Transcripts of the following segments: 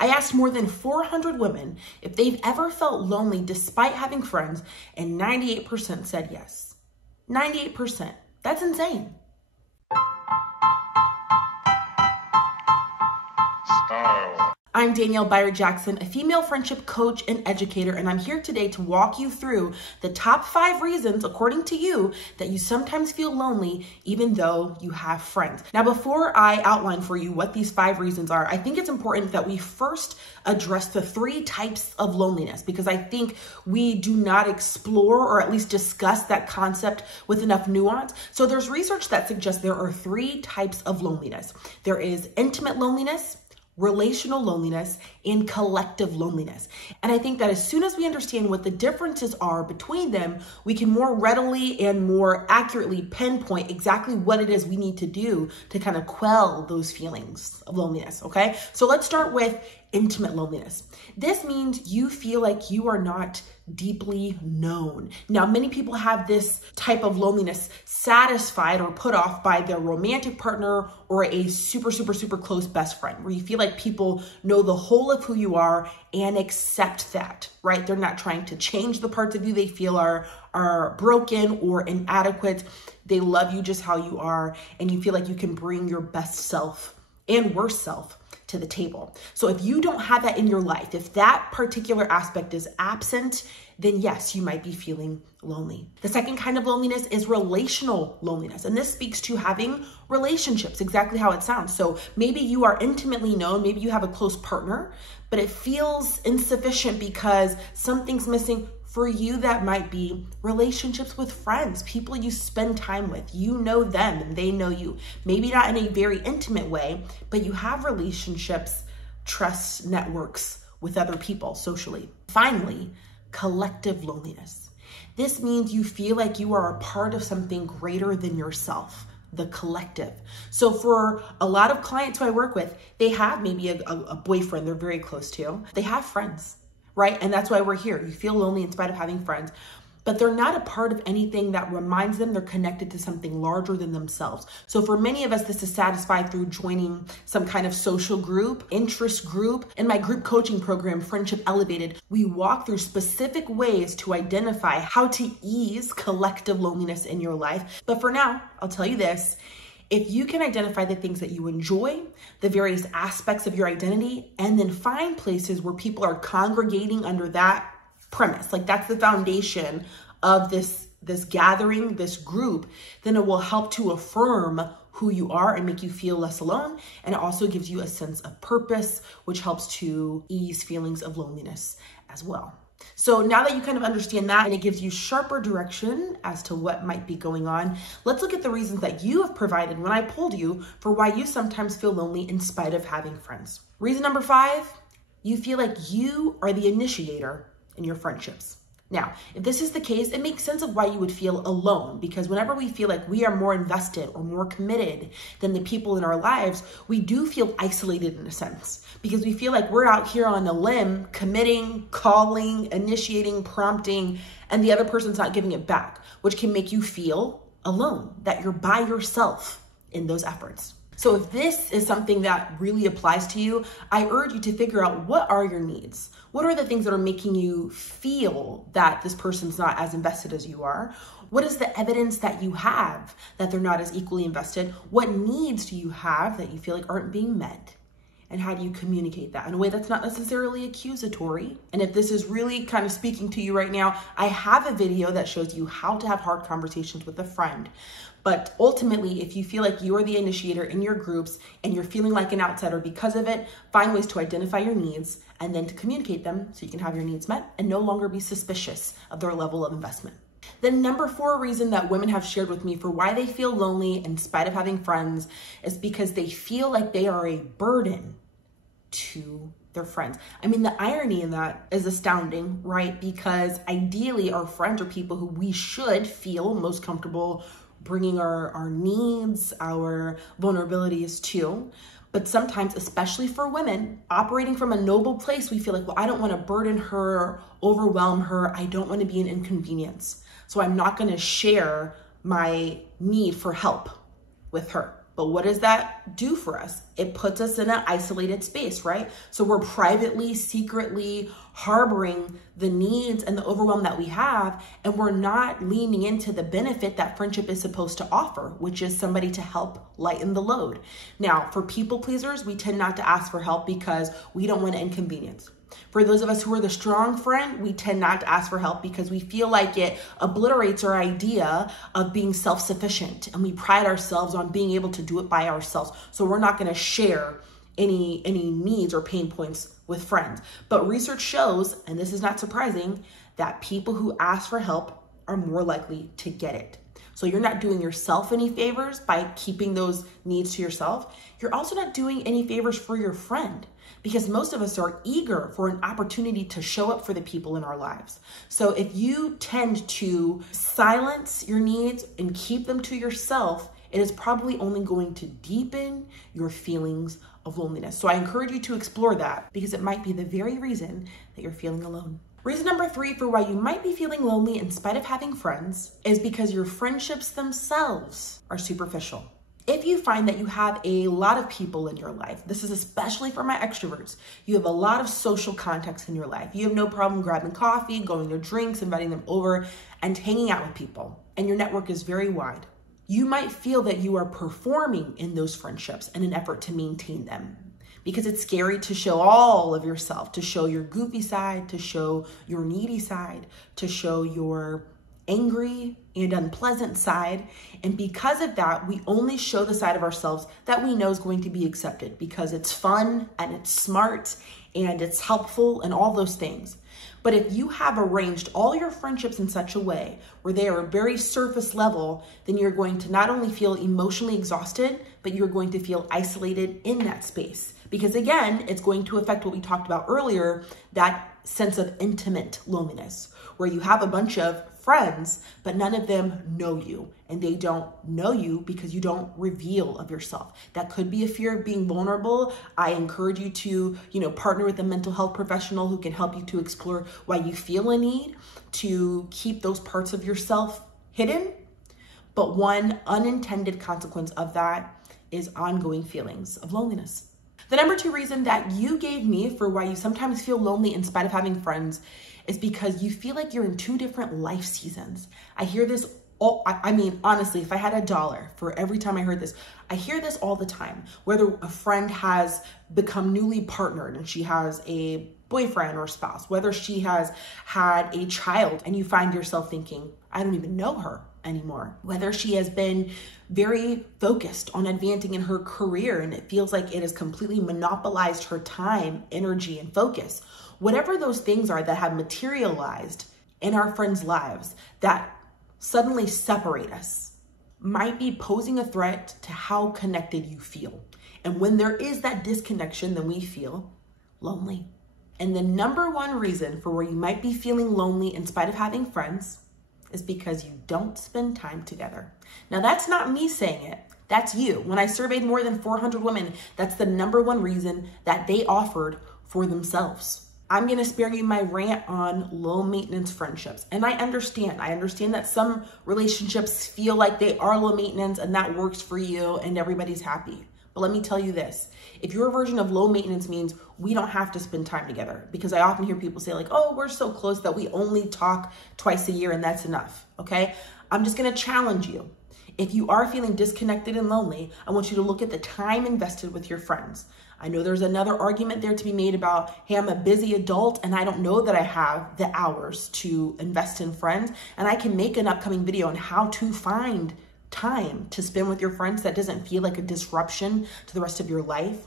I asked more than 400 women if they've ever felt lonely despite having friends, and 98% said yes. 98%. That's insane. Style. I'm Danielle Bayard Jackson, a female friendship coach and educator, and I'm here today to walk you through the top 5 reasons, according to you, that you sometimes feel lonely even though you have friends. Now, before I outline for you what these 5 reasons are, I think it's important that we first address the 3 types of loneliness, because I think we do not explore or at least discuss that concept with enough nuance. So there's research that suggests there are 3 types of loneliness. There is intimate loneliness, relational loneliness, and collective loneliness. And I think that as soon as we understand what the differences are between them, we can more readily and more accurately pinpoint exactly what it is we need to do to kind of quell those feelings of loneliness, okay? So let's start with intimate loneliness. This means you feel like you are not deeply known. Now, many people have this type of loneliness satisfied or put off by their romantic partner or a super close best friend, where you feel like people know the whole of who you are and accept that, right? They're not trying to change the parts of you they feel are broken or inadequate. They love you just how you are, and you feel like you can bring your best self and worst self to the table. So if you don't have that in your life, if that particular aspect is absent, then yes, you might be feeling lonely. The second kind of loneliness is relational loneliness. And this speaks to having relationships, exactly how it sounds. So maybe you are intimately known, maybe you have a close partner, but it feels insufficient because something's missing. For you, that might be relationships with friends, people you spend time with. You know them and they know you. Maybe not in a very intimate way, but you have relationships, trust networks with other people socially. Finally, collective loneliness. This means you feel like you are a part of something greater than yourself, the collective. So for a lot of clients who I work with, they have maybe a boyfriend they're very close to. They have friends, right? And that's why we're here. You feel lonely in spite of having friends, but they're not a part of anything that reminds them they're connected to something larger than themselves. So for many of us, this is satisfied through joining some kind of social group, interest group. In my group coaching program, Friendship Elevated, we walk through specific ways to identify how to ease collective loneliness in your life. But for now, I'll tell you this. If you can identify the things that you enjoy, the various aspects of your identity, and then find places where people are congregating under that premise, like that's the foundation of this gathering, this group, then it will help to affirm who you are and make you feel less alone. And it also gives you a sense of purpose, which helps to ease feelings of loneliness as well. So now that you kind of understand that and it gives you sharper direction as to what might be going on, let's look at the reasons that you have provided when I polled you for why you sometimes feel lonely in spite of having friends. Reason number 5, you feel like you are the initiator in your friendships. Now, if this is the case, it makes sense of why you would feel alone, because whenever we feel like we are more invested or more committed than the people in our lives, we do feel isolated in a sense, because we feel like we're out here on a limb, committing, calling, initiating, prompting, and the other person's not giving it back, which can make you feel alone, that you're by yourself in those efforts. So if this is something that really applies to you, I urge you to figure out, what are your needs? What are the things that are making you feel that this person's not as invested as you are? What is the evidence that you have that they're not as equally invested? What needs do you have that you feel like aren't being met? And how do you communicate that in a way that's not necessarily accusatory? And if this is really kind of speaking to you right now, I have a video that shows you how to have hard conversations with a friend. But ultimately, if you feel like you are the initiator in your groups and you're feeling like an outsider because of it, find ways to identify your needs and then to communicate them so you can have your needs met and no longer be suspicious of their level of investment. The number 4 reason that women have shared with me for why they feel lonely in spite of having friends is because they feel like they are a burden to their friends. I mean, the irony in that is astounding, right? Because ideally our friends are people who we should feel most comfortable bringing our needs, our vulnerabilities to. But sometimes, especially for women, operating from a noble place, we feel like, well, I don't want to burden her, overwhelm her. I don't want to be an inconvenience. So I'm not going to share my need for help with her. But what does that do for us? It puts us in an isolated space, right? So we're privately, secretly harboring the needs and the overwhelm that we have, and we're not leaning into the benefit that friendship is supposed to offer, which is somebody to help lighten the load. Now, for people pleasers, we tend not to ask for help because we don't want to inconvenience. For those of us who are the strong friend, we tend not to ask for help because we feel like it obliterates our idea of being self-sufficient, and we pride ourselves on being able to do it by ourselves. So we're not going to share any needs or pain points with friends. But research shows, and this is not surprising, that people who ask for help are more likely to get it. So you're not doing yourself any favors by keeping those needs to yourself. You're also not doing any favors for your friend, because most of us are eager for an opportunity to show up for the people in our lives. So if you tend to silence your needs and keep them to yourself, it is probably only going to deepen your feelings of loneliness. So I encourage you to explore that, because it might be the very reason that you're feeling alone. Reason number 3 for why you might be feeling lonely in spite of having friends is because your friendships themselves are superficial. If you find that you have a lot of people in your life, this is especially for my extroverts, you have a lot of social contacts in your life. You have no problem grabbing coffee, going to drinks, inviting them over, and hanging out with people, and your network is very wide. You might feel that you are performing in those friendships in an effort to maintain them, because it's scary to show all of yourself, to show your goofy side, to show your needy side, to show your angry and unpleasant side. And because of that, we only show the side of ourselves that we know is going to be accepted, because it's fun and it's smart and it's helpful and all those things. But if you have arranged all your friendships in such a way where they are very surface level, then you're going to not only feel emotionally exhausted, but you're going to feel isolated in that space. Because again, it's going to affect what we talked about earlier, that sense of intimate loneliness, where you have a bunch of friends, but none of them know you, and they don't know you because you don't reveal of yourself. That could be a fear of being vulnerable. I encourage you to, partner with a mental health professional who can help you to explore why you feel a need to keep those parts of yourself hidden. But one unintended consequence of that is ongoing feelings of loneliness. The number 2 reason that you gave me for why you sometimes feel lonely in spite of having friends is because you feel like you're in 2 different life seasons. I hear this honestly, if I had $1 for every time I heard this, I hear this all the time. Whether a friend has become newly partnered and she has a boyfriend or spouse, whether she has had a child and you find yourself thinking, I don't even know her anymore. Whether she has been very focused on advancing in her career and it feels like it has completely monopolized her time, energy, and focus. Whatever those things are that have materialized in our friends' lives that suddenly separate us might be posing a threat to how connected you feel. And when there is that disconnection, then we feel lonely. And the number 1 reason for where you might be feeling lonely in spite of having friends is because you don't spend time together. Now, that's not me saying it. That's you. When I surveyed more than 400 women, that's the number 1 reason that they offered for themselves. I'm going to spare you my rant on low maintenance friendships. And I understand that some relationships feel like they are low maintenance and that works for you and everybody's happy. But let me tell you this, if your version of low maintenance means we don't have to spend time together, because I often hear people say like, oh, we're so close that we only talk twice a year and that's enough, okay? I'm just gonna challenge you. If you are feeling disconnected and lonely, I want you to look at the time invested with your friends. I know there's another argument there to be made about, hey, I'm a busy adult and I don't know that I have the hours to invest in friends, and I can make an upcoming video on how to find time to spend with your friends that doesn't feel like a disruption to the rest of your life.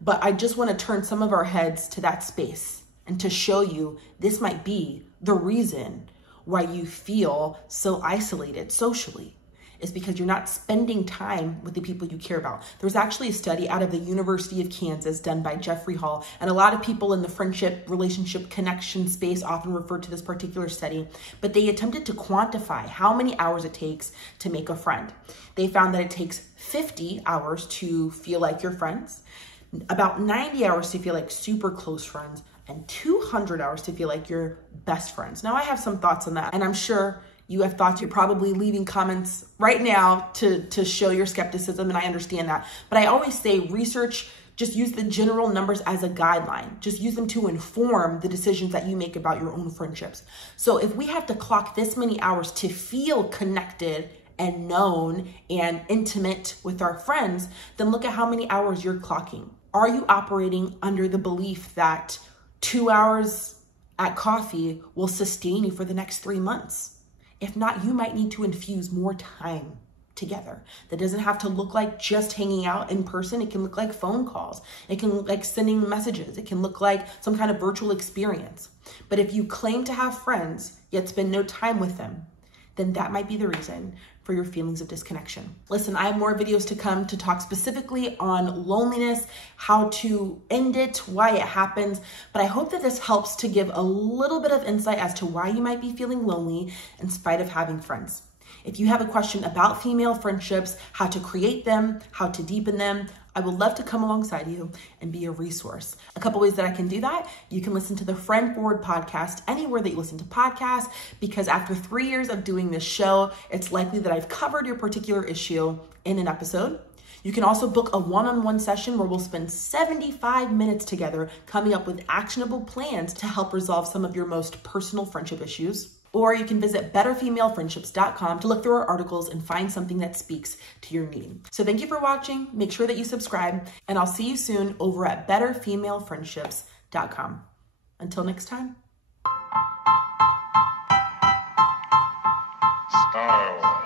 But I just want to turn some of our heads to that space and to show you this might be the reason why you feel so isolated socially. Is because you're not spending time with the people you care about. There's actually a study out of the University of Kansas done by Jeffrey Hall, and a lot of people in the friendship, relationship, connection space often refer to this particular study, but they attempted to quantify how many hours it takes to make a friend. They found that it takes 50 hours to feel like your friends, about 90 hours to feel like super close friends, and 200 hours to feel like your best friends. Now, I have some thoughts on that, and I'm sure You have thoughts. You're probably leaving comments right now to show your skepticism, and I understand that. But I always say research, just use the general numbers as a guideline. Just use them to inform the decisions that you make about your own friendships. So if we have to clock this many hours to feel connected and known and intimate with our friends, then look at how many hours you're clocking. Are you operating under the belief that 2 hours at coffee will sustain you for the next 3 months? If not, you might need to infuse more time together. That doesn't have to look like just hanging out in person. It can look like phone calls. It can look like sending messages. It can look like some kind of virtual experience. But if you claim to have friends, yet spend no time with them, then that might be the reason for your feelings of disconnection. Listen, I have more videos to come to talk specifically on loneliness, how to end it, why it happens, but I hope that this helps to give a little bit of insight as to why you might be feeling lonely in spite of having friends. If you have a question about female friendships, how to create them, how to deepen them, I would love to come alongside you and be a resource. A couple ways that I can do that: you can listen to the Friend Forward podcast anywhere that you listen to podcasts, because after 3 years of doing this show, it's likely that I've covered your particular issue in an episode. You can also book a one-on-one session where we'll spend 75 minutes together coming up with actionable plans to help resolve some of your most personal friendship issues. Or you can visit betterfemalefriendships.com to look through our articles and find something that speaks to your need. So thank you for watching. Make sure that you subscribe, and I'll see you soon over at betterfemalefriendships.com. Until next time. Style.